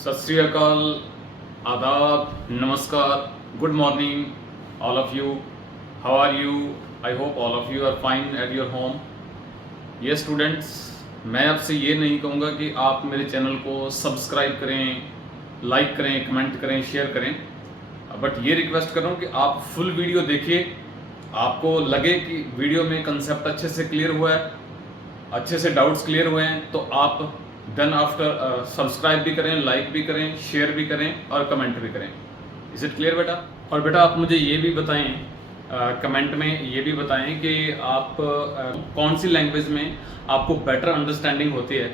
सत श्री अकाल, आदाब, नमस्कार, good morning all of you. How are you? I hope all of you are fine at your home. ये students, मैं आपसे ये नहीं कहूँगा कि आप मेरे चैनल को सब्सक्राइब करें, लाइक करें, कमेंट करें, शेयर करें, बट ये रिक्वेस्ट कर रहा हूँ कि आप फुल वीडियो देखिए. आपको लगे कि वीडियो में कंसेप्ट अच्छे से क्लियर हुआ है, अच्छे से डाउट्स क्लियर हुए हैं, तो आप देन आफ्टर सब्सक्राइब भी करें, लाइक भी करें, शेयर भी करें और कमेंट भी करें. इज इट क्लियर बेटा? और बेटा आप मुझे ये भी बताएं, कमेंट में ये भी बताएं कि आप कौन सी लैंग्वेज में आपको बेटर अंडरस्टैंडिंग होती है.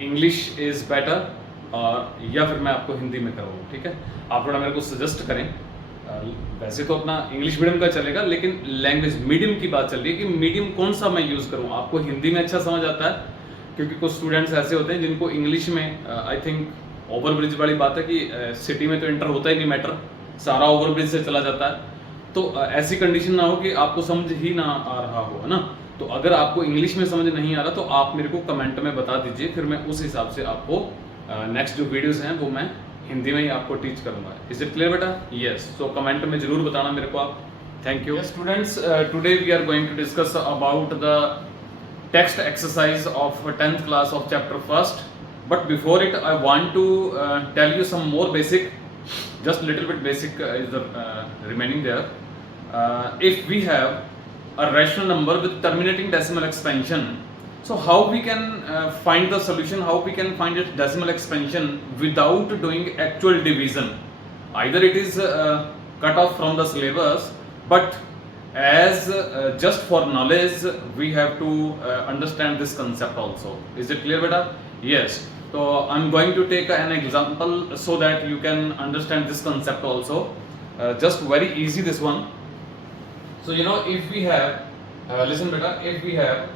इंग्लिश इज़ बेटर और या फिर मैं आपको हिंदी में कराऊँ. ठीक है, आप थोड़ा मेरे को सजेस्ट करें. वैसे तो अपना इंग्लिश मीडियम का चलेगा, लेकिन लैंग्वेज मीडियम की बात चल रही है कि मीडियम कौन सा मैं यूज़ करूँ. आपको हिंदी में अच्छा समझ आता है, क्योंकि कुछ स्टूडेंट्स ऐसे होते हैं जिनको इंग्लिश में आई थिंक ओवरब्रिज वाली बात है कि सिटी में तो इंटर होता ही नहीं मैटर, सारा ओवरब्रिज से चला जाता है. तो ऐसी कंडीशन ना हो कि आपको समझ ही ना आ रहा हो, है ना. तो अगर आपको इंग्लिश में समझ नहीं आ रहा तो आप मेरे को कमेंट में बता दीजिए, फिर मैं उस हिसाब से आपको नेक्स्ट जो वीडियोज़ हैं वो मैं हिंदी में ही आपको टीच करूंगा. इज इट क्लियर बेटा? यस. सो कमेंट में जरूर बताना मेरे को आप. Thank you. Students, today we are going to discuss about the text exercise of 10th class of chapter 1st. But before it I want to tell you some more basic, just little bit basic is the remaining there. If we have a rational number with terminating decimal expansion, so how we can find the solution, how we can find its decimal expansion without doing actual division. Either it is cut off from the syllabus, but as just for knowledge we have to understand this concept also. Is it clear beta? Yes. So I'm going to take an example so that you can understand this concept also. Just very easy this one. So you know, if we have listen beta, if we have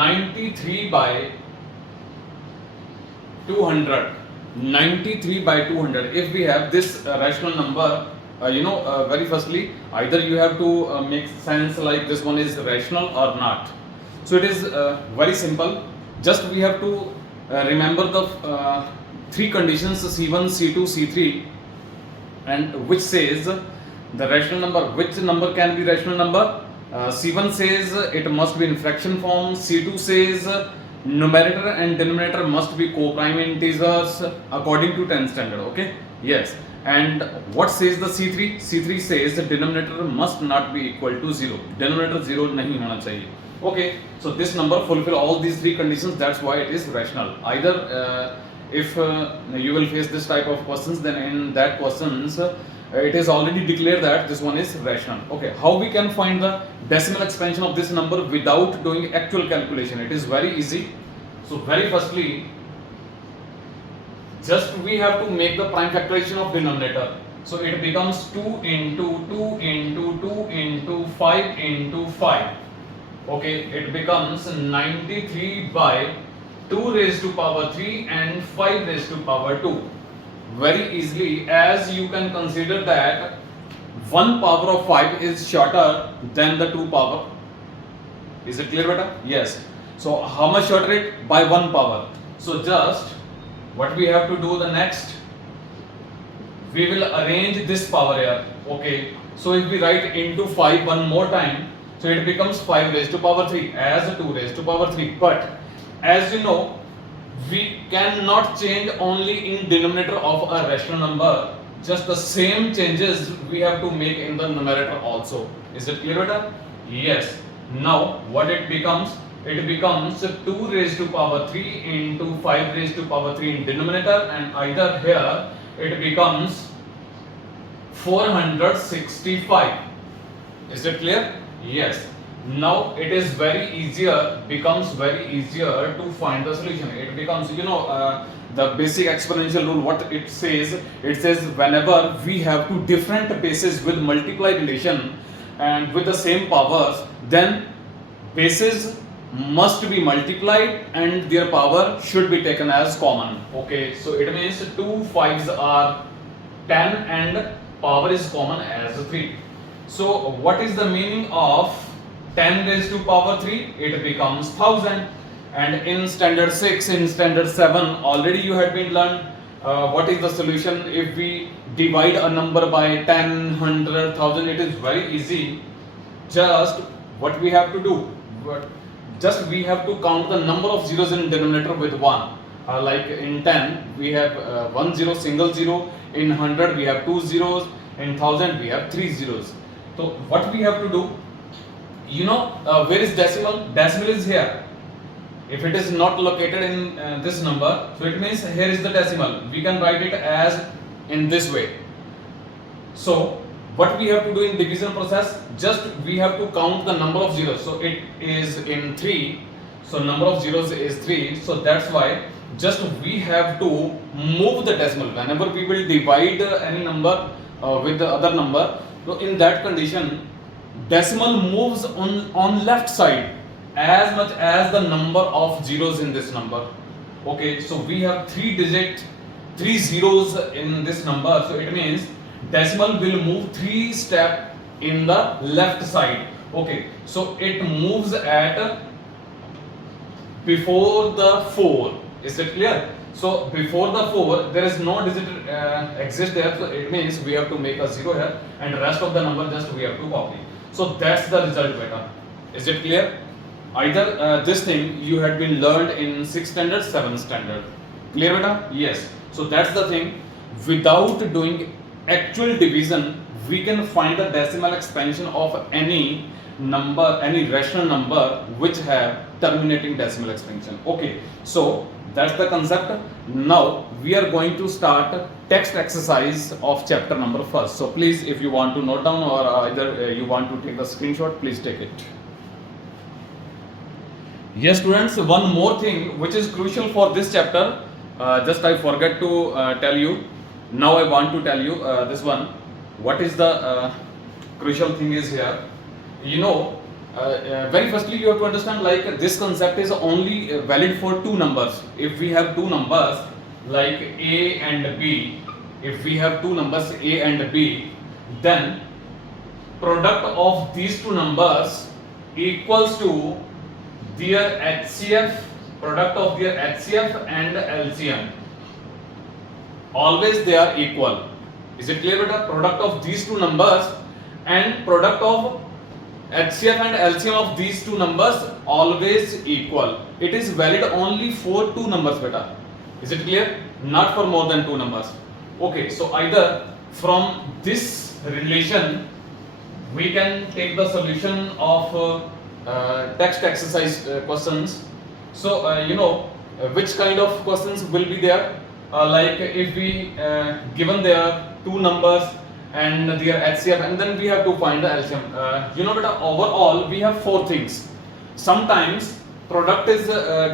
(93 by 200). 93 by 200. If we have this rational number, very firstly, either you have to make sense like this one is rational or not. So it is very simple. Just we have to remember the three conditions C1, C2, C3, and which says the rational number. Which number can be rational number? C1 says it must be in fraction form. C2 says numerator and denominator must be co-prime integers according to 10th standard. Okay, yes. And what says the C3? C3 says the denominator must not be equal to 0. Denominator 0 nahi hona chahiye. Okay, so this number fulfill all these three conditions. That's why it is rational. Either if you will face this type of questions, then in that questions it is already declared that this one is rational. Okay, how we can find the decimal expansion of this number without doing actual calculation? It is very easy. So very firstly, just we have to make the prime factorization of denominator. So it becomes 2 into 2 into 2 into 5 into 5. Okay, it becomes 93 by 2 raised to power 3 and 5 raised to power 2. Very easily, as you can consider that 1 power of 5 is shorter than the 2 power. Is it clear beta? Yes. So how much shorter it? By 1 power. So just what we have to do the next, we will arrange this power here. Okay, so if we write into 5 one more time, so it becomes 5 raised to power 3 as 2 raised to power 3. But as you know, we cannot change only in denominator of a rational number. Just the same changes we have to make in the numerator also. Is it clear beta? Yes. Now what it becomes? It becomes 2 raised to power 3 into 5 raised to power 3 in denominator, and either here it becomes 465. Is it clear? Yes. Now it is becomes very easier to find the solution. It becomes, the basic exponential rule. What it says whenever we have two different bases with multiply relation and with the same powers, then bases must be multiplied and their power should be taken as common. Okay, so it means 2 5s are 10 and power is common as 3. So what is the meaning of 10 raised to power 3, it becomes 1000. And in standard 6, in standard 7, already you had been learned what is the solution. If we divide a number by 10, 100, 1000, it is very easy. Just what we have to do, just we have to count the number of zeros in denominator with 1. Like in 10 we have 1 zero, single zero. In 100 we have 2 zeros. In 1000 we have 3 zeros. So what we have to do, where is decimal? Decimal is here. If it is not located in this number, so it means here is the decimal. We can write it as in this way. So what we have to do in division process, just we have to count the number of zeros. So it is in 3, so number of zeros is 3. So that's why just we have to move the decimal. Whenever we will divide any number with the other number, so in that condition decimal moves on left side as much as the number of zeros in this number. Okay, so we have 3 zeros in this number, so it means decimal will move 3 step in the left side. Okay, so it moves at before the 4. Is it clear? So before the 4 there is no digit exist there, so it means we have to make a 0 here, and rest of the number just we have to copy. So that's the result, beta. Is it clear? Either this thing you had been learned in 6th standard, 7th standard. Clear, beta? Yes. So that's the thing. Without doing actual division, we can find the decimal expansion of any number, any rational number which have terminating decimal expansion. Okay, so that's the concept. Now we are going to start text exercise of chapter number 1. So please, if you want to note down, or either you want to take the screenshot, please take it. Yes, students, one more thing which is crucial for this chapter, just I forget to tell you. Now I want to tell you this one. What is the crucial thing is here? Very firstly you have to understand, like, this concept is only valid for two numbers. If we have two numbers like A and B, if we have two numbers A and B, then product of these two numbers equals to their HCF, product of their HCF and LCM. Always they are equal. Is it clear, beta? Product of these two numbers and product of HCF and LCM of these two numbers always equal. It is valid only for two numbers, beta. Is it clear? Not for more than two numbers. Okay, so either from this relation we can take the solution of text exercise questions. So which kind of questions will be there? Like if we given there two numbers and their HCF, and then we have to find the LCM. Beta, overall we have four things. Sometimes product is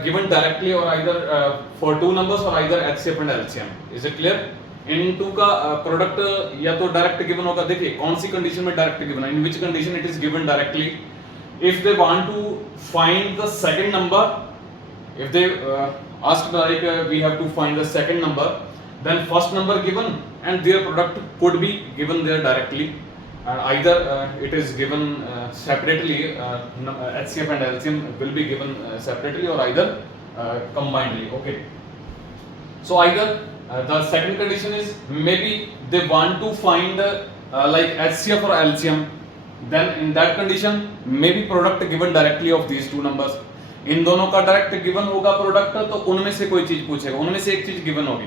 given directly, or either for two numbers, or either HCF and LCM. Is it clear? इन two का product या तो direct given होगा. देखिए कौन सी condition में direct given है, in which condition it is given directly. If they want to find the second number, if they asked like we have to find the second number, then first number given and their product could be given there directly. Either it is given separately, HCF and LCM will be given separately, or either combinedly. Okay, so either the second condition is maybe they want to find like HCF or LCM, then in that condition maybe product given directly of these two numbers. इन दोनों का direct given होगा product, तो उनमें से कोई चीज पूछेगा, उनमें से एक चीज गिवन होगी.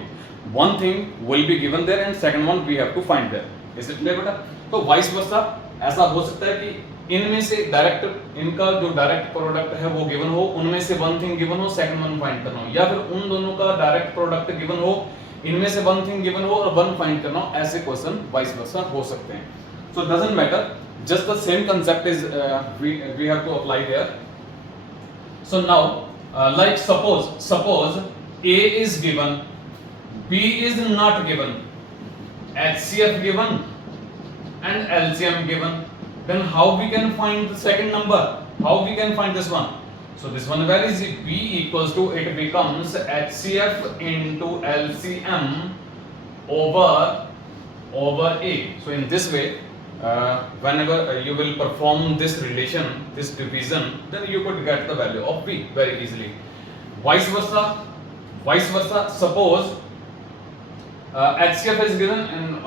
One thing will be given there and second one we have to find there. Is it clear बेटा? तो वाइस वर्सा ऐसा हो सकता है कि इनमें से डायरेक्ट, इनका जो डायरेक्ट प्रोडक्ट है वो गिवन हो, उनमें से वन थिंग गिवन हो, सेकंड वन फाइंड करना हो, या फिर उन दोनों का डायरेक्ट प्रोडक्ट गिवन हो, इनमें से वन थिंग गिवन हो और वन फाइंड करना हो. ऐसे क्वेश्चन वाइस वर्सा हो सकते हैं. So doesn't matter, just the same concept is we have to apply there. So now, like suppose A is given, B is not given, HCF given and LCM given, then how we can find the second number? How we can find this one? So this one very easy. B equals to, it becomes HCF into LCM over A. So in this way whenever you will perform this relation, this division, then you could get the value of b very easily. Vice versa, suppose HCF is given and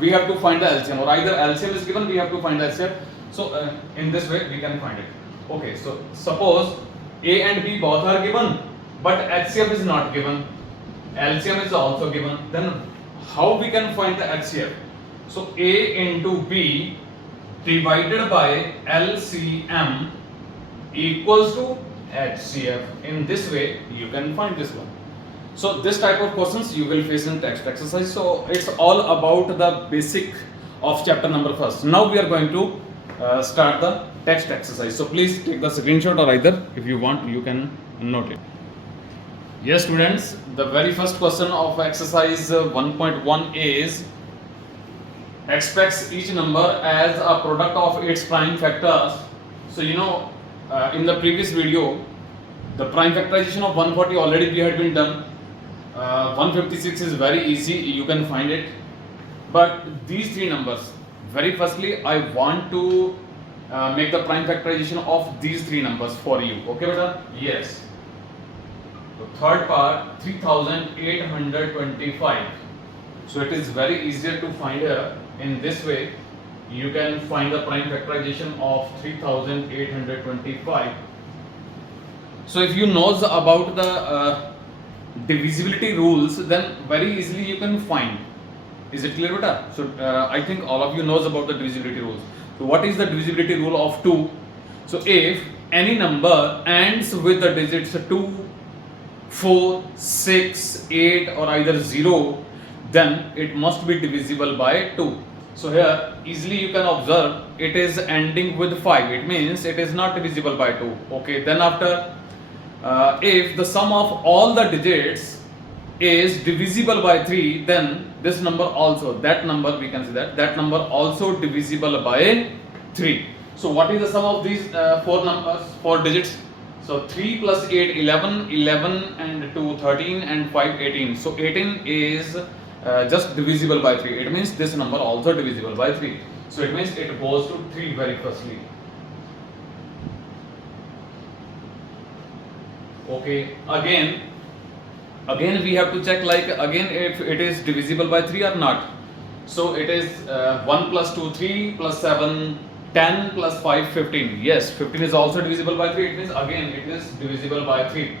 we have to find the LCM, or either LCM is given, we have to find the HCF. So in this way we can find it. Okay, so suppose A and B both are given, but HCF is not given, LCM is also given, then how we can find the HCF? So A into B divided by LCM equals to HCF. In this way you can find this one. So this type of questions you will face in text exercise. So it's all about the basic of chapter number first. Now we are going to start the text exercise. So please take the screenshot, or either if you want you can note it. Yes students, the very first question of exercise 1.1 is express each number as a product of its prime factors. So you know, in the previous video the prime factorization of 140 already we had been done. 156 is very easy, you can find it. But these three numbers, very firstly I want to make the prime factorization of these three numbers for you. Okay beta? Yes. The third part 3825. So it is very easier to find here. In this way you can find the prime factorization of 3825. So if you know about the divisibility rules, then very easily you can find. Is it clear beta? So I think all of you knows about the divisibility rules. So what is the divisibility rule of 2? So if any number ends with the digits 2, 4, 6, 8 or either 0, then it must be divisible by 2. So here easily you can observe it is ending with 5, it means it is not divisible by 2. Okay, then after if the sum of all the digits is divisible by 3, then this number also, that number we can see that number also divisible by 3. So what is the sum of these four digits? So 3 plus 8 11, 11 and 2 13 and 5 18. So 18 is just divisible by 3. It means this number also divisible by 3. So it means it goes to 3 very firstly. Okay, again we have to check like again if it is divisible by 3 or not. So it is 1 plus 2 3 plus 7 10 plus 5 15. Yes, 15 is also divisible by 3. It means again it is divisible by 3.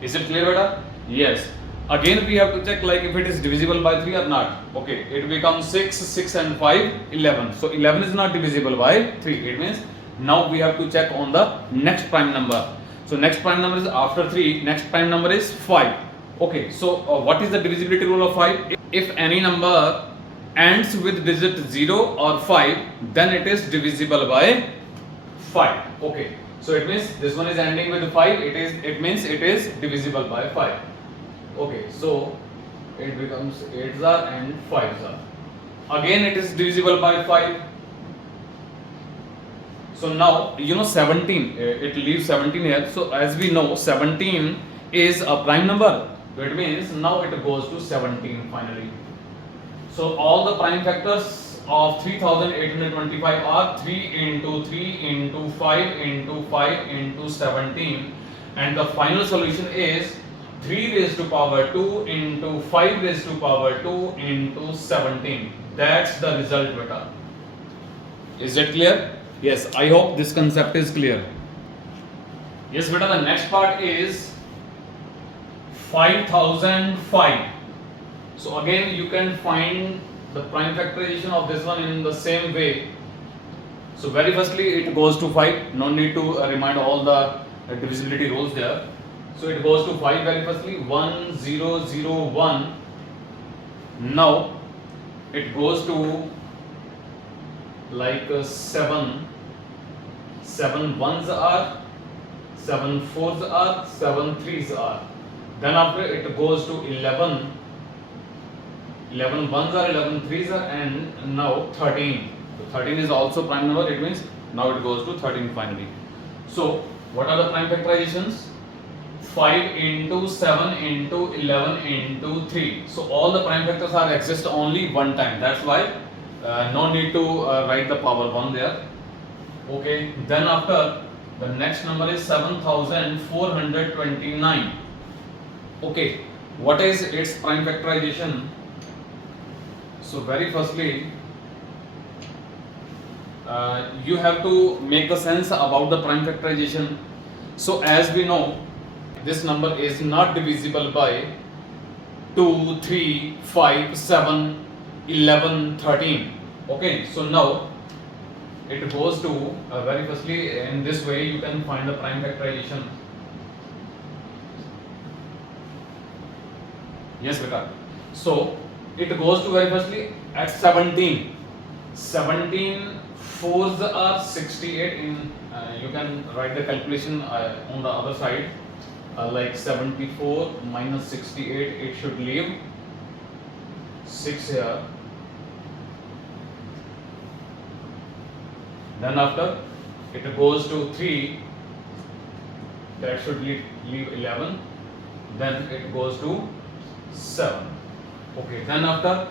Is it clear beta? Yes. Again we have to check like if it is divisible by 3 or not. Okay, it becomes 6, 6 and 5 11. So 11 is not divisible by 3. It means now we have to check on the next prime number. So next prime number is after 3, next prime number is 5. Okay, so what is the divisibility rule of 5? If any number ends with digit 0 or 5, then it is divisible by 5. Okay, so it means this one is ending with 5, it means it is divisible by 5. Okay, so it becomes 8s are and 5s are. Again it is divisible by 5. So now you know 17, it leaves 17 here. So as we know 17 is a prime number. So it means now it goes to 17 finally. So all the prime factors of 3825 are 3 into 3 into 5 into 5 into 17, and the final solution is 3 raised to power 2 into 5 raised to power 2 into 17. That's the result beta. Is it clear? Yes, I hope this concept is clear. Yes beta, the next part is 5005. So again you can find the prime factorization of this one in the same way. So very firstly it goes to 5, no need to remind all the divisibility rules there. So it goes to 5 very firstly, 1 0 0 1. Now it goes to like 7 ones are, 7 fours are, 7 threes are. Then after it goes to 11 ones are, 11 threes are, and now 13. So 13 is also prime number, it means now it goes to 13 finally. So what are the prime factorizations? 5 into 7 into 11 into 3. So all the prime factors are exist only one time. That's why no need to write the power 1 there. Okay, then after the next number is 7429. Okay, what is its prime factorization? So very firstly, you have to make the sense about the prime factorization. So as we know, this number is not divisible by 2, 3, 5, 7, 11, 13. Okay, so now it goes to very firstly in this way you can find the prime factorization. Yes, beta. So it goes to very firstly at 17. 17 fours are 68. In you can write the calculation on the other side. Like 74 minus 68, it should leave 6 here. Then after it goes to 3, that should leave 11. Then it goes to 7. Okay, then after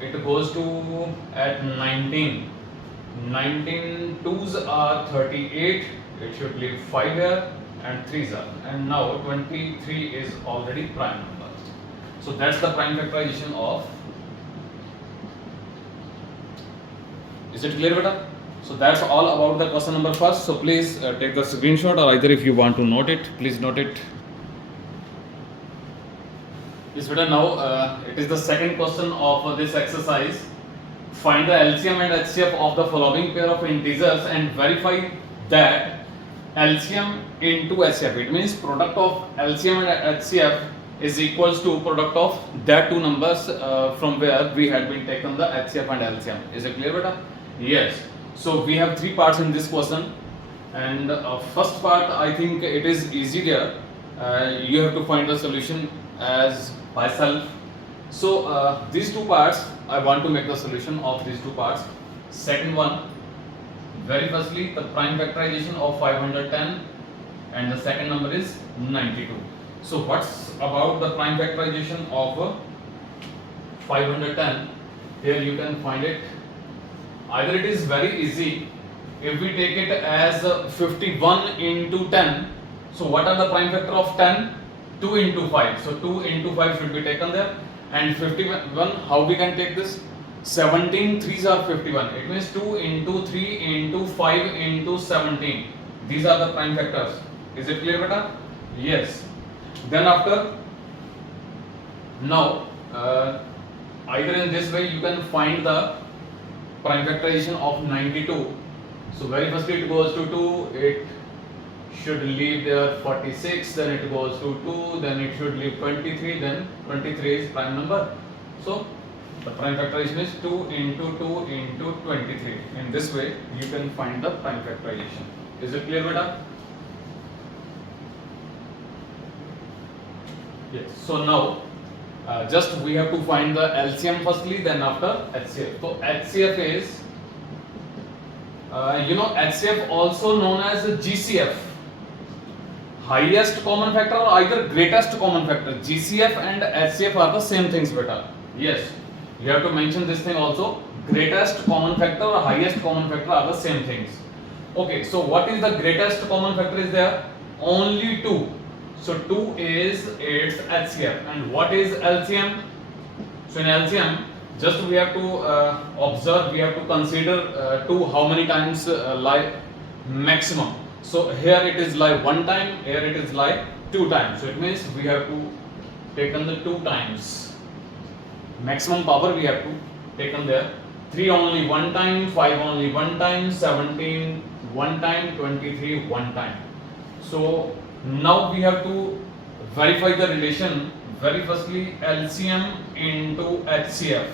it goes to at 19. 19 twos are 38, it should leave 5 here and 3s are, and now 23 is already prime number. So that's the prime factorization of. Is it clear, beta? So that's all about the question number first. So please take the screenshot, or either if you want to note it, please note it. Yes, beta. Now it is the second question of this exercise. Find the LCM and HCF of the following pair of integers and verify that LCM into HCF. It means product of LCM and HCF is equals to product of that two numbers from where we had been taken the HCF and LCM. Is it clear, beta? Yes. So we have three parts in this question, and first part I think it is easy there. You have to find the solution as by self. So these two parts I want to make the solution of these two parts. Second one, very firstly the prime factorization of 510, and the second number is 92. So what's about the prime factorization of 510? Here you can find it. Either it is very easy, if we take it as 51 into 10. So what are the prime factor of 10? 2 into 5. So 2 into 5 should be taken there. And 51, how we can take this? 17 3s are 51. It means 2 into 3 into 5 into 17. These are the prime factors. Is it clear, beta? Yes. Then after, now either in this way you can find the prime factorization of 92. So very firstly it goes to 2, it should leave there 46, then it goes to 2, then it should leave 23, then 23 is prime number. So the prime factorization is 2 into 2 into 23. In this way you can find the prime factorization. Is it clear, beta? Yes. So now just we have to find the LCM firstly, then after HCF. So HCF is HCF also known as GCF, highest common factor or either greatest common factor. GCF and HCF are the same things, beta. Yes, you have to mention this thing also. Greatest common factor or highest common factor are the same things. Okay, so what is the greatest common factor is there? Only 2. So 2 is its HCF. And what is LCM? So in LCM, just we have to observe, we have to consider 2 how many times lie maximum. So here it is lie 1 time, here it is lie 2 times. So it means we have to taken the 2 times. Maximum power we have to taken there. 3 only 1 time, 5 only 1 time, 17 1 time, 23 1 time. So now we have to verify the relation. Very firstly LCM into HCF.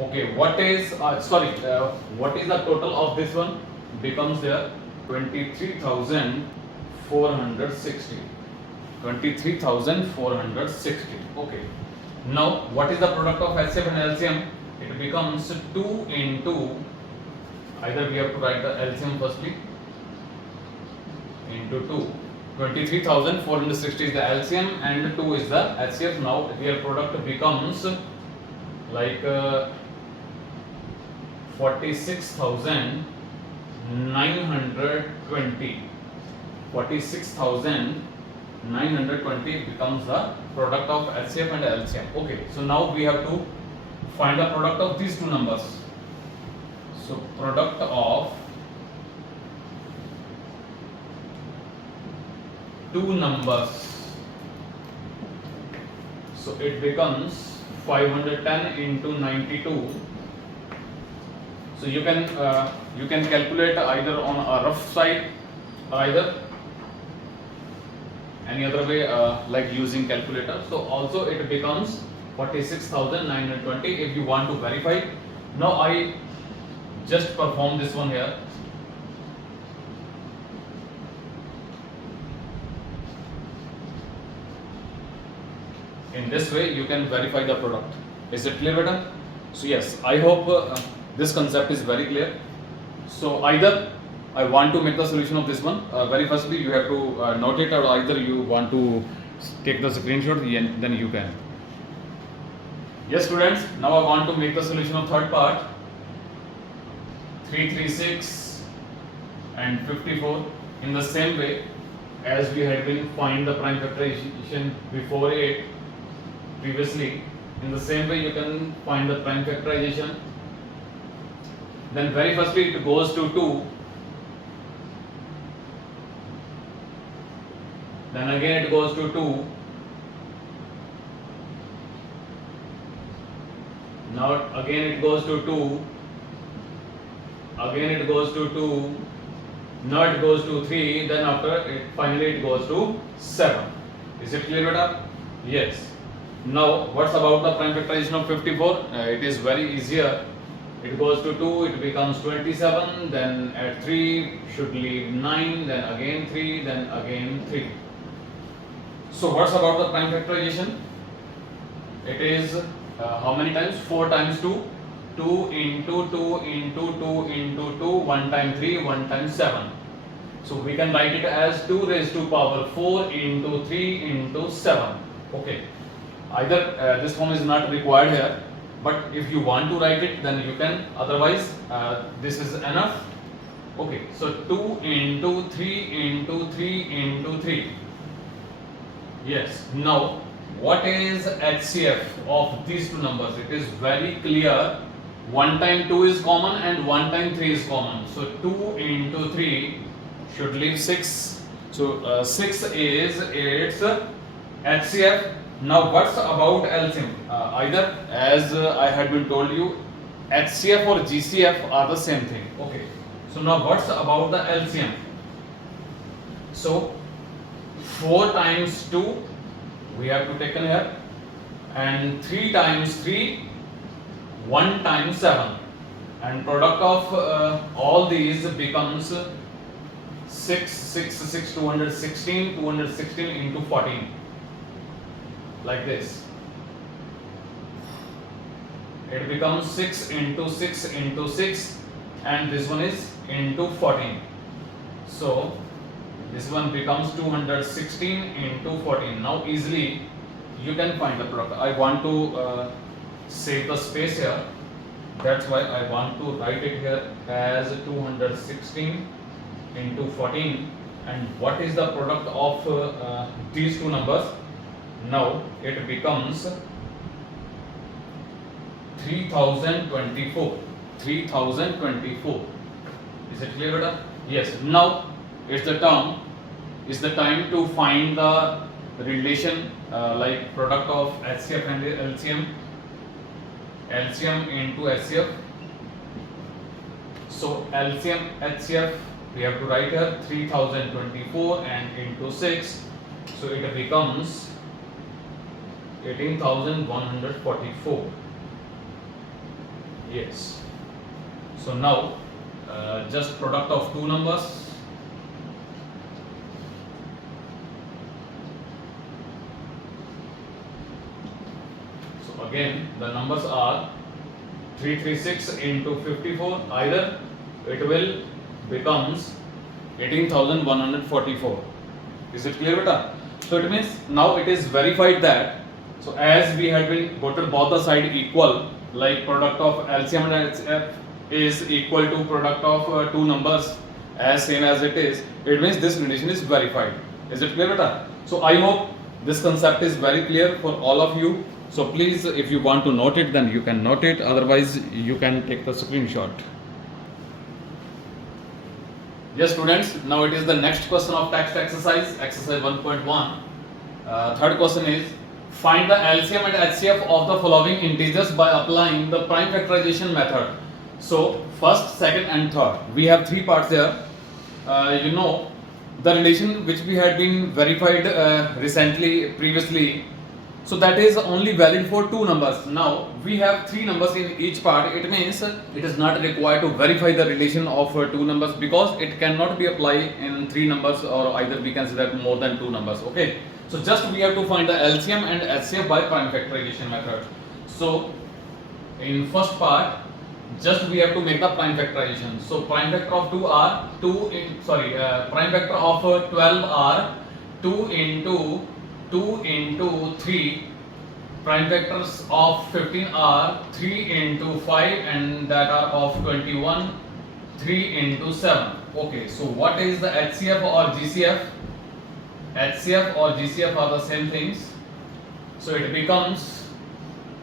Okay, what is what is the total of this one? Becomes there 23,460. 23,460. Okay. Now what is the product of HCF and LCM? It becomes 2 into, either we have to write the LCM firstly into 2. 23,460 is the LCM and 2 is the HCF. Now their product becomes like 46,920. 46,920 becomes the product of HCF and LCM. Okay, so now we have to find the product of these two numbers. So product of two numbers, so it becomes 510 into 92. So you can calculate either on a rough side or either any other way like using calculator. So also it becomes 46,920 if you want to verify. Now I just perform this one here. In this way you can verify the product. Is it clear, beta? So yes, I hope this concept is very clear. So either I want to make the solution of this one, very firstly you have to note it, or either you want to take the screenshot, then you can. Yes students, now I want to make the solution of third part. 336 and 54 in the same way as we had been find the prime factorization before it previously. In the same way you can find the prime factorization. Then very firstly it goes to 2, then again it goes to 2, now again it goes to 2, again it goes to 2, now it goes to 3, then after it finally it goes to 7. Is it clear, beta? Yes. Now what's about the prime factorization of 54? It is very easier. It goes to 2, it becomes 27, then at 3 should leave 9, then again 3, then again 3. So what's about the prime factorization? It is how many times? 4 times 2. 2 into 2 into 2 into 2, 1 time 3, 1 time 7. So we can write it as 2 raised to power 4 into 3 into 7. Okay. Either this form is not required here, but if you want to write it, then you can. Otherwise, this is enough. Okay. So 2 into 3 into 3 into 3. Yes. Now, what is HCF of these two numbers? It is very clear. 1 time 2 is common and 1 time 3 is common. So 2 into 3 should leave 6. So 6 is its HCF. Now what's about LCM? Either as I had been told you, HCF or GCF are the same thing. Okay. So now what's about the LCM? So 4 times 2 we have to take in here, and 3 times 3, 1 times 7, and product of all these becomes 216 into 14, like this. It becomes 6 into 6 into 6, and this one is into 14. So this one becomes 216 into 14. Now easily you can find the product. I want to save the space here. That's why I want to write it here as 216 into 14. And what is the product of these two numbers? Now it becomes 3024. 3024. Is it clear, beta? Yes. Now it's the time to find the relation like product of HCF and LCM. LCM into HCF. So LCM HCF we have to write here 3024 and into 6. So it becomes 18,144. Yes. So now just product of two numbers. So again the numbers are 336 into 54. Either it will becomes 18,144. Is it clear, beta? So it means now it is verified that, so as we had been gotten both the side equal, like product of LCM and HCF is equal to product of two numbers as same as it is, it means this relation is verified. Is it clear, beta? So I hope this concept is very clear for all of you. So please, if you want to note it, then you can note it, otherwise you can take the screenshot. Yes, students, now it is the next question of text exercise 1.1. Third question is, find the LCM and HCF of the following integers by applying the prime factorization method. So first, second and third, we have three parts there. You know, the relation which we had been verified previously, so that is only valid for two numbers. Now we have three numbers in each part. It means it is not required to verify the relation of two numbers, because it cannot be applied in three numbers, or either we can say that more than two numbers. Okay, so just we have to find the LCM and HCF by prime factorization method. So in first part, just we have to make the prime factorization. So prime factor of 2 are prime factor of 12 are 2 into 2 into 3. Prime factors of 15 are 3 into 5, and that are of 21 3 into 7. Okay, so what is the HCF or GCF? HCF or GCF are the same things. So it becomes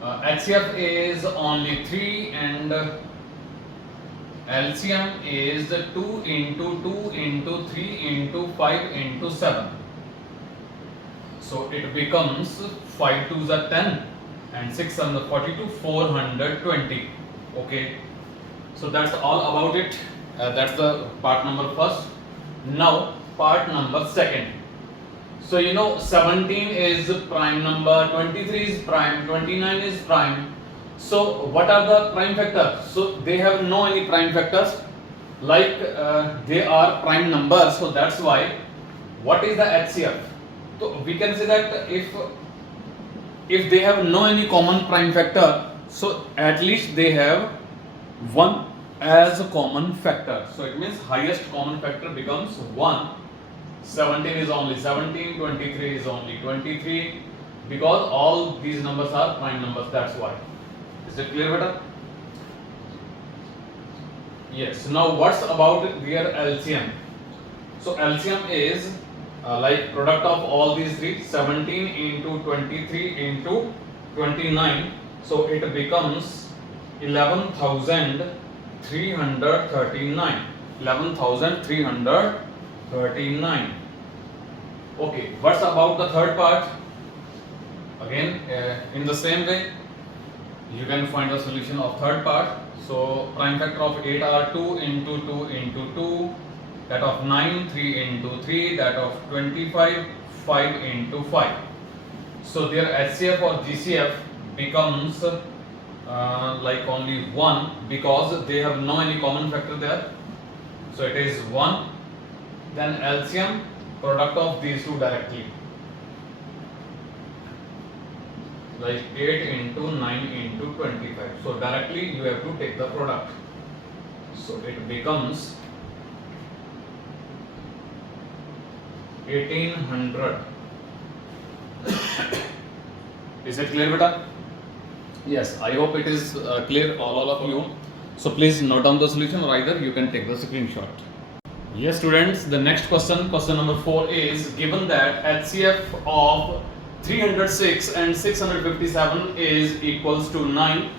HCF is only 3 and LCM is 2 into 2 into 3 into 5 into 7. So it becomes 5 2s are 10 and 6 7 are 42, 420. Okay, so that's all about it. That's the part number first. Now part number second. So you know 17 is prime number, 23 is prime, 29 is prime. So what are the prime factors? So they have no any prime factors, like they are prime numbers. So that's why, what is the HCF? So we can say that if they have no any common prime factor, so at least they have one as a common factor. So it means highest common factor becomes 1. 17 is only 17, 23 is only 23, because all these numbers are prime numbers, that's why. Is it clear, beta? Yes. Now what's about their LCM? So LCM is like product of all these three, 17 into 23 into 29. So it becomes 11,339. 11,339. Okay, what's about the third part? Again, in the same way, you can find the solution of third part. So prime factor of 8 are 2 into 2 into 2, that of 9 3 into 3, that of 25 5 into 5. So their HCF or GCF becomes like only 1, because they have no any common factor there. So it is 1. Then LCM, product of these two directly, like 8 into 9 into 25. So directly you have to take the product. So it becomes 1800. Is it clear, beta? Yes, I hope it is clear all of you. So please note down the solution, or either you can take the screenshot. Yes, students, the next question number 4 is, given that HCF of 306 and 657 is equals to 9,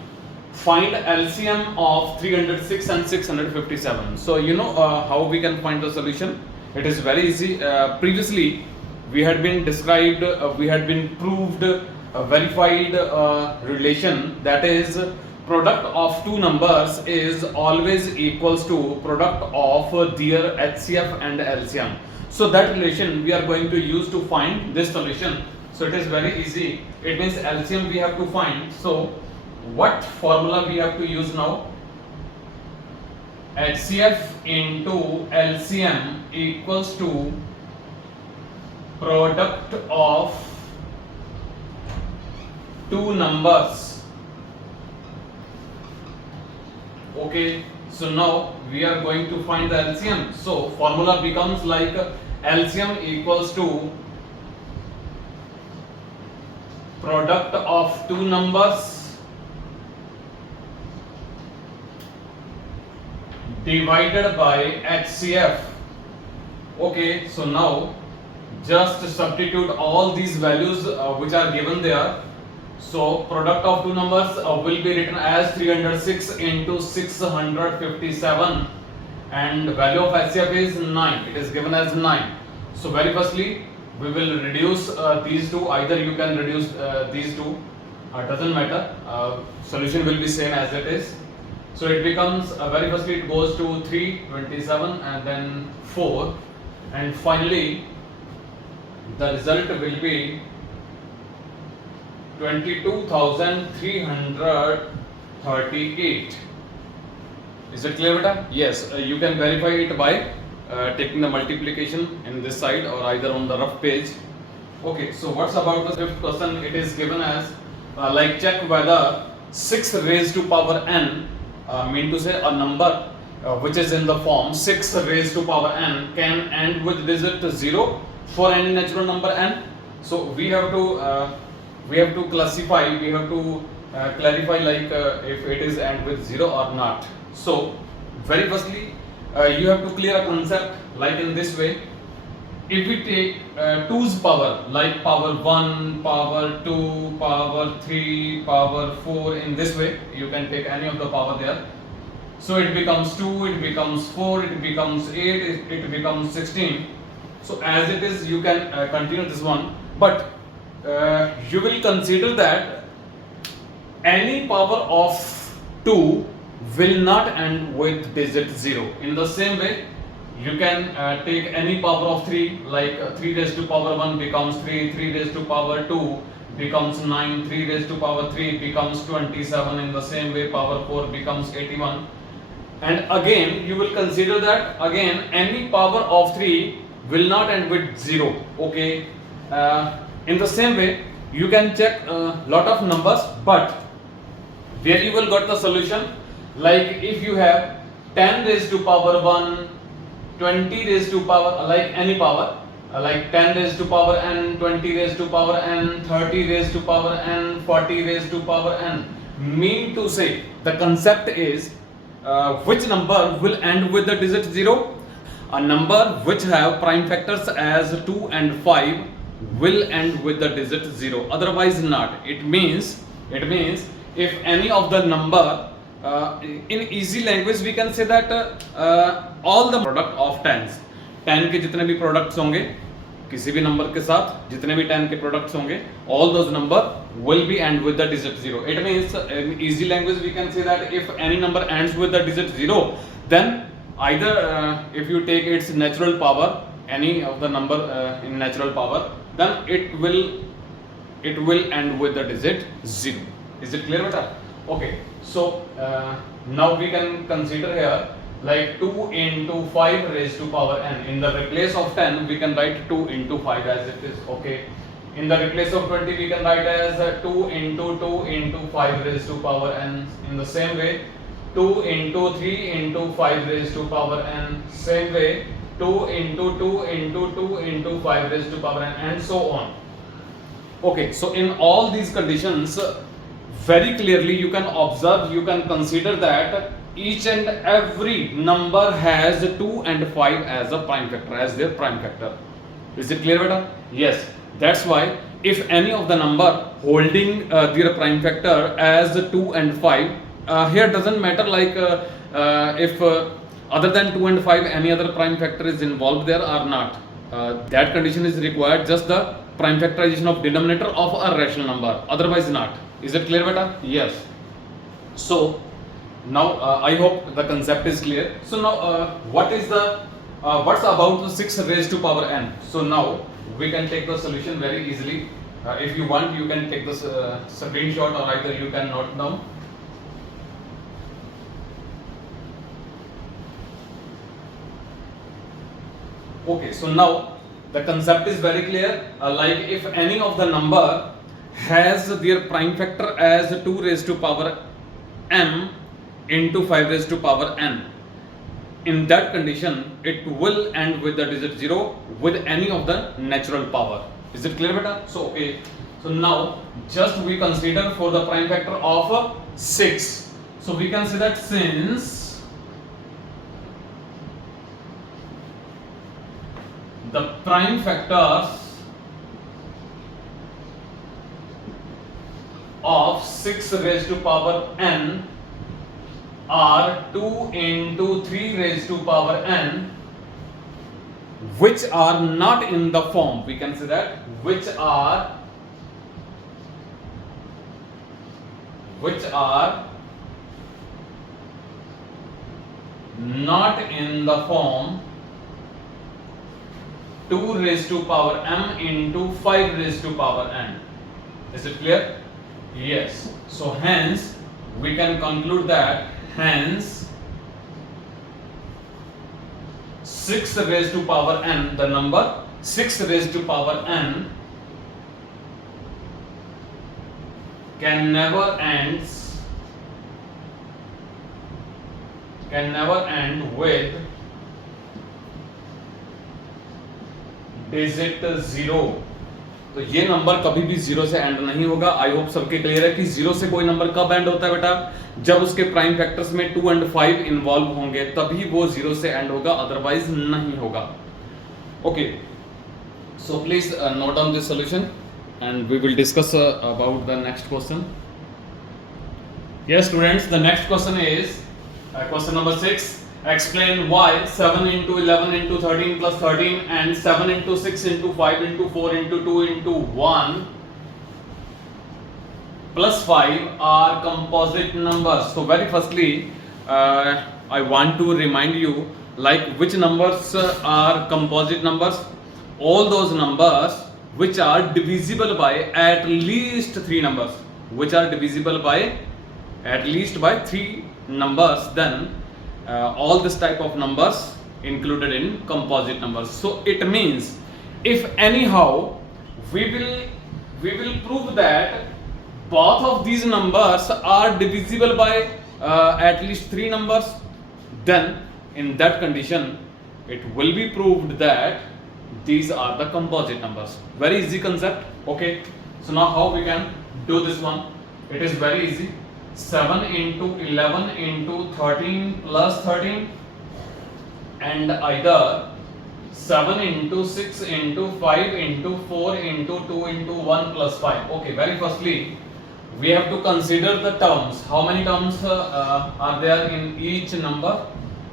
find LCM of 306 and 657. So you know how we can find the solution. It is very easy. Previously we had been described, we had been proved a verified relation, that is product of two numbers is always equals to product of their HCF and LCM. So that relation we are going to use to find this solution. So it is very easy. It means LCM we have to find. So what formula we have to use now? HCF into LCM equals to product of two numbers. Okay, so now we are going to find the LCM. So formula becomes like LCM equals to product of two numbers divided by HCF. Okay, so now just substitute all these values which are given there. So product of two numbers will be written as 306 into 657, and value of HCF is 9. It is given as 9. So very firstly we will reduce these two. Either you can reduce these two, doesn't matter, solution will be same as it is. So it becomes very firstly it goes to 327 and then 4, and finally the result will be 22,338. Is it clear, beta? Yes, you can verify it by taking the multiplication in this side or either on the rough page. Okay, so what's about the fifth question? It is given as like check whether 6 raised to power n, mean to say a number which is in the form 6 raised to power n can end with digit 0 for any natural number n. So we have to classify, we have to clarify like if it is end with 0 or not. So very firstly you have to clear a concept like in this way. If we take 2's power like power 1, power 2, power 3, power 4, in this way you can take any of the power there. So it becomes 2, it becomes 4, it becomes 8, it becomes 16. So as it is you can continue this one, but you will consider that any power of 2 will not end with digit 0. In the same way you can take any power of 3 like 3 raised to power 1 becomes 3, 3 raised to power 2 becomes 9, 3 raised to power 3 becomes 27. In the same way power 4 becomes 81, and again you will consider that again any power of 3 will not end with 0. Okay, in the same way you can check a lot of numbers, but where you will got the solution, like if you have 10 raised to power 1, 20 raised to power like any power like 10 raised to power n, 20 raised to power n, 30 raised to power n, 40 raised to power n, mean to say the concept is which number will end with the digit 0? A number which have prime factors as 2 and 5 will end with the digit 0, otherwise not. It means if any of the number, in easy language we can say that all the product of 10s, 10 के जितने भी products होंगे किसी भी number के साथ जितने भी 10 के products होंगे, all those number will be end with the digit 0. It means in easy language we can say that if any number ends with the digit 0, then either if you take its natural power, any of the number in natural power, then it will end with the digit 0. Is it clear, beta? Okay, so now we can consider here like 2 into 5 raised to power n. In the replace of 10 we can write 2 into 5 as it is. Okay, in the replace of 20 we can write as 2 into 2 into 5 raised to power n. In the same way 2 into 3 into 5 raised to power n. Same way 2 into 2 into 2 into 5 raised to power n, and so on. Okay, so in all these conditions very clearly you can observe, you can consider that each and every number has 2 and 5 as a prime factor, as their prime factor. Is it clear, beta? Yes. That's why if any of the number holding their prime factor as 2 and 5, here doesn't matter like if other than 2 and 5 any other prime factor is involved there or not. That condition is required, just the prime factorization of denominator of a rational number, otherwise not. Is it clear, beta? Yes. So now I hope the concept is clear. So now what is the what's about the 6 raised to power n? So now we can take the solution very easily. If you want you can take this screenshot or either you can note down. Okay, so now the concept is very clear. Like if any of the number has their prime factor as 2 raised to power m into 5 raised to power n, in that condition it will end with the digit 0 with any of the natural power. Is it clear beta? So okay, so now just we consider for the prime factor of 6. So we can say that since the prime factors of 6 raised to power n are 2 into 3 raised to power n, which are not in the form, we can say that, which are not in the form 2 raised to power m into 5 raised to power n. Is it clear? Yes. So hence we can conclude that hence 6 raised to power n, the number 6 raised to power n can never end with digit 0. तो ये number कभी भी 0 से and नहीं होगा. I hope सबके clear है कि 0 से कोई नंबर कब एंड होता है बेटा, जब उसके प्राइम फैक्टर्स में 2 and 5 इन्वॉल्व होंगे तभी वो 0 से एंड होगा, अदरवाइज नहीं होगा. Okay, so please note down this solution and we will discuss about the next question. Yes students, the next question is question number 6. Explain why 7 into 11 into 13 plus 13 and 7 into 6 into 5 into 4 into 2 into 1 plus 5 are composite numbers. So very firstly I want to remind you like which numbers are composite numbers. All those numbers which are divisible by at least 3 numbers, which are divisible by at least by 3 numbers, then all this type of numbers included in composite numbers. So it means if anyhow we will prove that both of these numbers are divisible by at least 3 numbers, then in that condition it will be proved that these are the composite numbers. Very easy concept. Okay, so now how we can do this one? It is very easy. 7 into 11 into 13 plus 13 and either 7 into 6 into 5 into 4 into 2 into 1 plus 5. Okay, very firstly we have to consider the terms. How many terms are there in each number?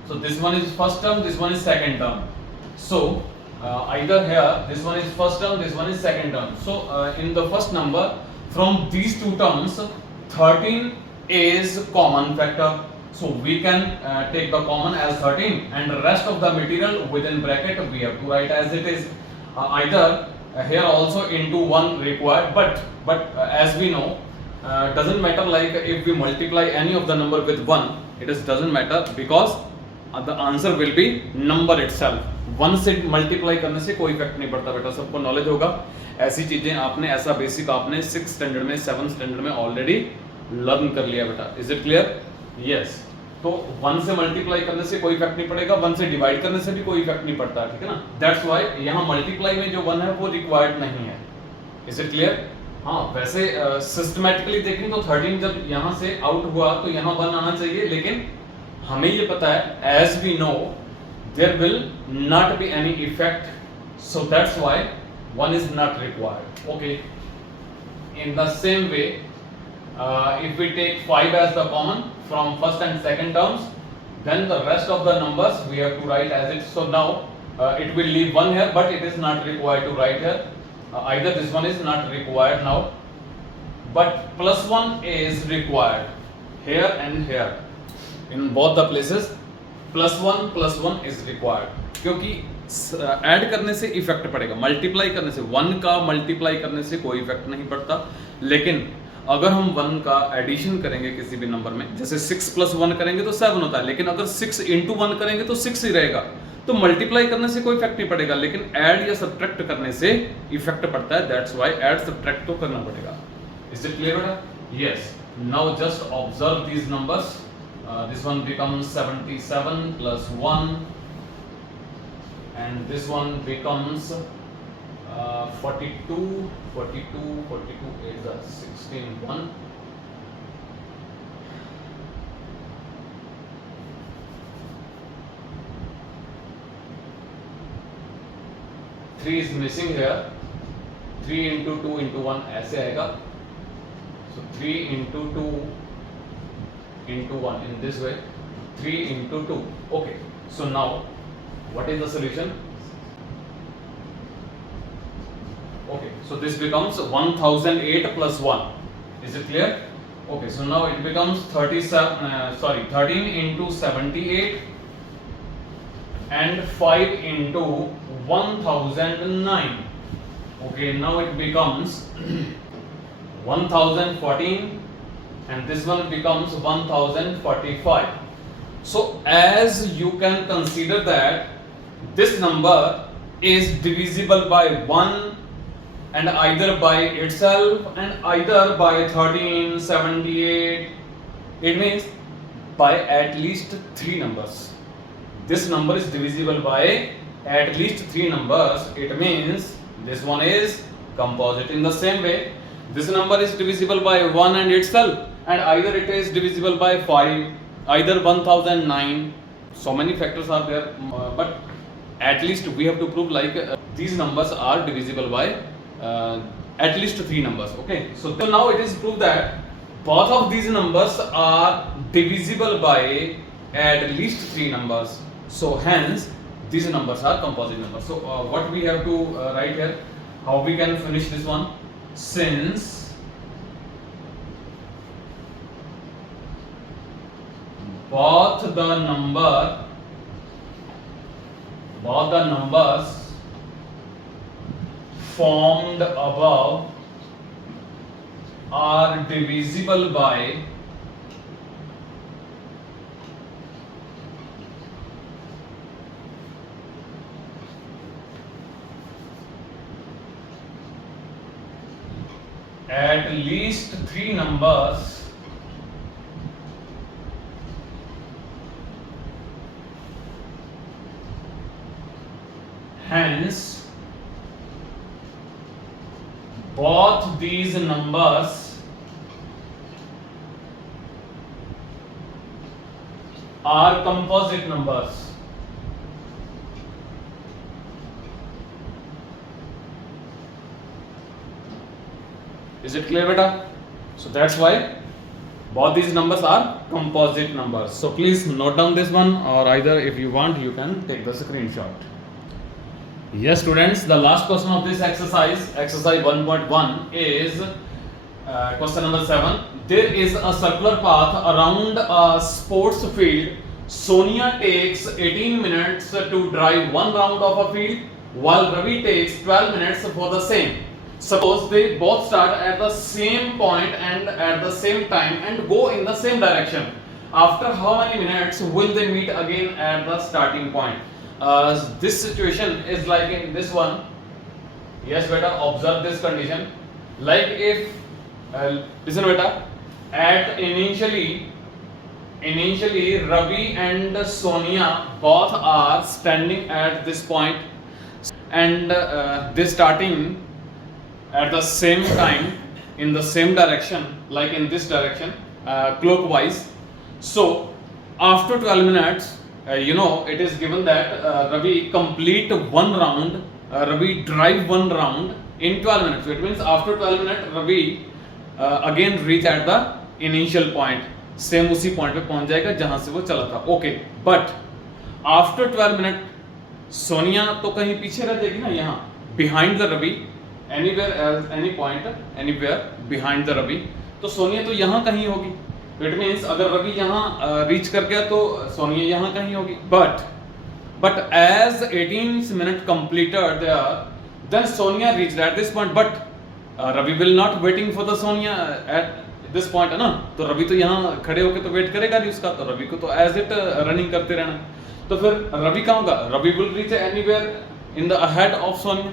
So this one is first term, this one is second term. So either here this one is first term, this one is second term. So in the first number, from these two terms 13 is common factor, so we can take the common as 13 and the rest of the material within bracket we have to write as it is. Either here also into 1 required, but as we know doesn't matter, like if we multiply any of the number with 1, it doesn't matter because the answer will be number itself. 1 से multiply करने से कोई effect नहीं पड़ता बेटा, सबको knowledge होगा. ऐसी चीजें आपने ऐसा बेसिक आपने 6th स्टैंडर्ड में 7th स्टैंडर्ड में ऑलरेडी लर्न कर लिया बेटा. Is it clear? यस. तो 1 से मल्टीप्लाई करने से कोई इफेक्ट नहीं पड़ेगा, 1 से डिवाइड करने से भी कोई इफेक्ट नहीं पड़ता, ठीक है ना. दैट्स व्हाई यहाँ मल्टीप्लाई में जो 1 है वो रिक्वायर्ड नहीं है. Is it clear? हाँ, वैसे सिस्टमैटिकली देखें तो 13 जब यहाँ से आउट हुआ तो यहाँ 1 आना चाहिए, लेकिन हमें ये पता है as we know there will not be any effect, so that's why 1 is not required. Okay, in the same way if we take 5 as the common from first and second terms, then the rest of the numbers we have to write as it. So now it will leave 1 here, but it is not required to write here. Either this one is not required now, but plus 1 is required here and here. In both the places plus 1 is required, क्योंकि add करने से effect पड़ेगा, multiply करने से 1 का multiply करने से कोई इफेक्ट नहीं पड़ता. लेकिन अगर हम 1 का एडिशन करेंगे किसी भी नंबर में, जैसे 6 + 1 करेंगे तो 7 होता है, लेकिन अगर 6 × 1 करेंगे तो 6 ही रहेगा. तो मल्टीप्लाई करने से कोई इफेक्ट नहीं पड़ेगा, लेकिन ऐड या सब्ट्रैक्ट करने से इफेक्ट पड़ता है. दैट्स व्हाई ऐड सब्ट्रैक्ट तो करना पड़ेगा. इज इट क्लियर बेटा? Yes. Now just observe these numbers. This one becomes 77 plus 1, and this one becomes 42 is a 16 1. Three is missing here. 3 into 2 into 1 ऐसे आएगा. So 3 into 2 into 1 in this way. 3 into 2. Okay. So now, what is the solution? Okay. So this becomes 1008 plus 1. Is it clear? Okay. So now it becomes 13 into 78 and 5 into 1009. Okay, now it becomes 1014 and this one becomes 1045. So as you can consider that this number is divisible by 1 and either by itself and either by 13, 78, it means by at least 3 numbers. This number is divisible by at least 3 numbers. It means this one is composite. In the same way, this number is divisible by 1 and itself, and either it is divisible by 5, either 1009. So many factors are there, but at least we have to prove like these numbers are divisible by at least 3 numbers. Okay, so now it is proved that both of these numbers are divisible by at least 3 numbers. So hence these numbers are composite numbers. So what we have to write here, how we can finish this one? Since both the numbers formed above are divisible by at least 3 numbers, hence both these numbers are composite numbers. Is it clear, beta? So that's why both these numbers are composite numbers. So please note down this one, or either if you want you can take the screenshot. Yes students, the last question of this exercise 1.1 is question number 7. There is a circular path around a sports field. Sonia takes 18 minutes to drive one round of a field, while Ravi takes 12 minutes for the same. Suppose they both start at the same point and at the same time and go in the same direction. After how many minutes will they meet again at the starting point? This situation is like in this one. Yes beta, observe this condition. Like if listen beta, at initially Ravi and Sonia both are standing at this point and they starting at the same time in the same direction, like in this direction, clockwise. So after 12 minutes, it is given that Ravi complete one round, Ravi drive one round in 12 minutes. So it means after 12 minutes Ravi again reach at the initial point, same उसी point पे पहुंच जाएगा जहां से वो चला था. Okay, but after 12 minutes Sonia तो कहीं पीछे रह जाएगी ना, यहाँ behind the Ravi, anywhere else, any point, anywhere behind the Ravi. तो सोनिया तो यहाँ कहीं होगी. It means अगर रवि यहाँ रीच कर गया तो सोनिया यहाँ कहीं होगी. But as 18 minutes completed there, then Sonia reached at this point. But Ravi will not waiting for the Sonia at this point है ना. तो रवि तो यहाँ खड़े होके तो वेट करेगा नहीं उसका. तो रवि को तो as it रनिंग करते रहना. तो फिर रवि कहाँ होगा? Ravi will reach anywhere in the ahead of Sonia,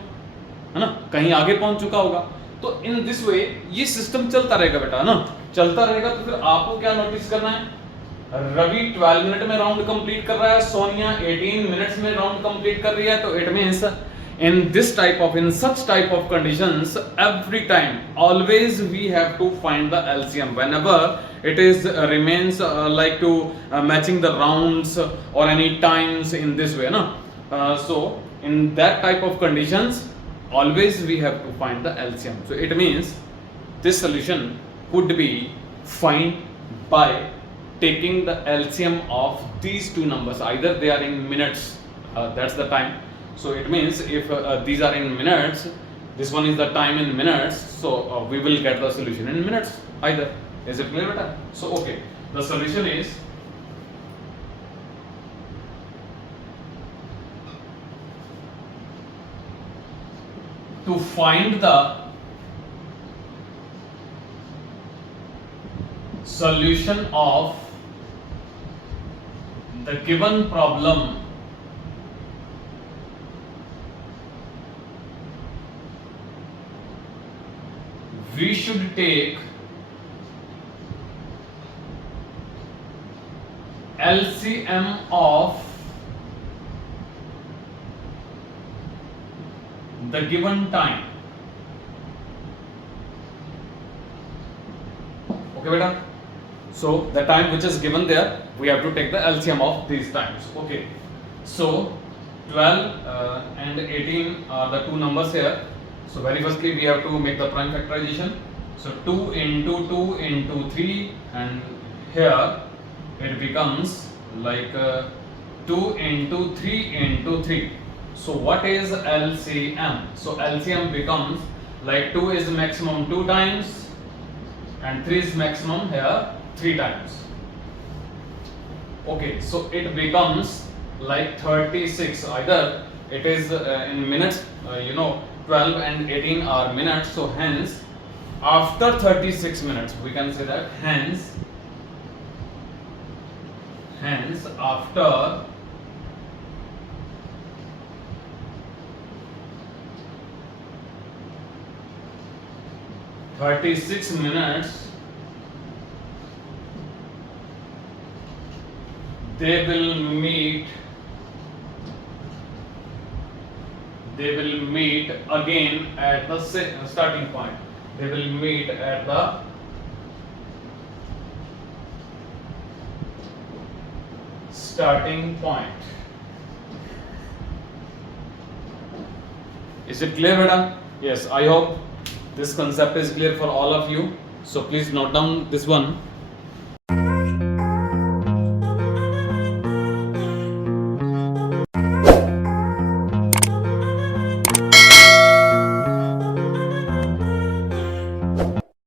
है ना, कहीं आगे पहुंच चुका होगा. तो इन दिस वे ये सिस्टम चलता रहेगा बेटा, है ना, चलता रहेगा. तो फिर आपको क्या नोटिस करना है? रवि 12 मिनट में राउंड कंप्लीट कर रहा है, सोनिया 18 मिनट्स में राउंड कंप्लीट कर रही है, तो it means in such type of conditions, every time always we have to find the LCM whenever it is remains like to matching the rounds or any times in this way, no? So in that type of conditions always we have to find the LCM. So it means this solution could be find by taking the LCM of these two numbers, either they are in minutes, that's the time. So it means if these are in minutes, this one is the time in minutes, so we will get the solution in minutes either. Is it clear, beta? So okay, the solution is to find the solution of the given problem we should take LCM of the given time. Okay, beta? So the time which is given there, we have to take the LCM of these times. Okay. So 12 and 18 are the two numbers here. So very firstly we have to make the prime factorization. So 2 into 2 into 3, and here it becomes like 2 into 3 into 3. So what is LCM? So LCM becomes like 2 is maximum 2 times and 3 is maximum here 3 times. Okay, so it becomes like 36. Either it is in minutes, 12 and 18 are minutes, so hence after 36 minutes we can say that hence after 36 minutes they will meet again at the starting point. They will meet at the starting point. Is it clear, beta? Yes, I hope this concept is clear for all of you. So please note down this one.